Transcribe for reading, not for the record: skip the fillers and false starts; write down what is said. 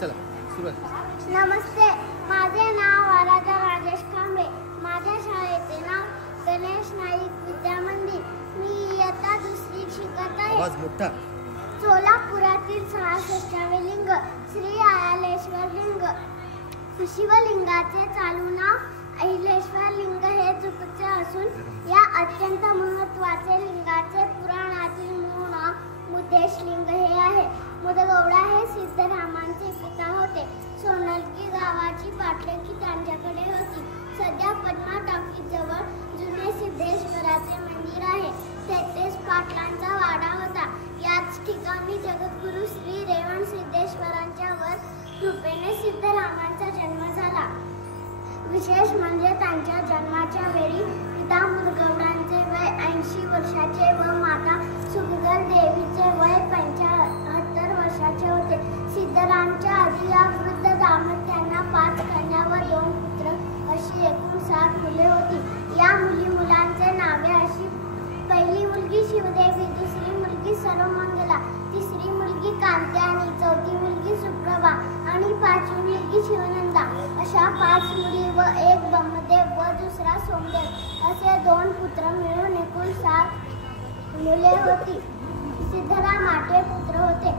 चला सुरुवात. नमस्ते, माझे नाव आराध्या राजेश कांबळे. माझ्या शाळेचे नाव गणेश नाईक विद्या मंदिर. मी इयत्ता दुसरीत शिकत आहे. आवाज मोठा. सोलापुरातील 66वे लिंग श्री अहिल्याश्वर लिंग. शिवलिंगाचे चालू नाव अहिल्याश्वर लिंग हे चुकीचे असून या अत्यंत महत्त्वाचे लिंगाचे पुराणातील मूळ नाव मुद्देश लिंग हे आहे. मुदगौडा हे सिद्धरामांचे पिता होते. सोनलगी गावाची पाटलेकी त्यांच्याकडे होती. सध्या पद्मा टाकी जवळ जुने सिद्धेश्वराचे मंदिर आहे. तेथेच पाटलांचा वाडा होता. याच ठिकाणी जगद्गुरु श्री रेवण सिद्धेश्वरांच्या वर कृपेने सिद्धरामांचा जन्म झाला. विशेष म्हणजे त्यांच्या जन्माच्या वेळी पिता मुदगौडांचे वय 80 वर्षाचे व माता सुखदल देवीचे वय 75 वर्षाचे होते. सिद्धरामच्या आधी या वृद्ध दाम्पत्यांना 5 कन्या व 2 पुत्र अशी एकूण 7 मुले होती. या मुलांचे नावे अशी: पहिली मुलगी शिवदेवी, दुसरी मुलगी सर्वमंगला, तिसरी मुलगी कांत्यानी, चौथी मुलगी सुप्रभा आणि 5वी मुलगी शिवनंदा. अशा 5 मुली व 1 ब्रह्मदेव व दुसरा सोमदेव असे 2 पुत्र मिळून एकूण 7 मुले होती. सिद्धराम 8 पुत्र होते.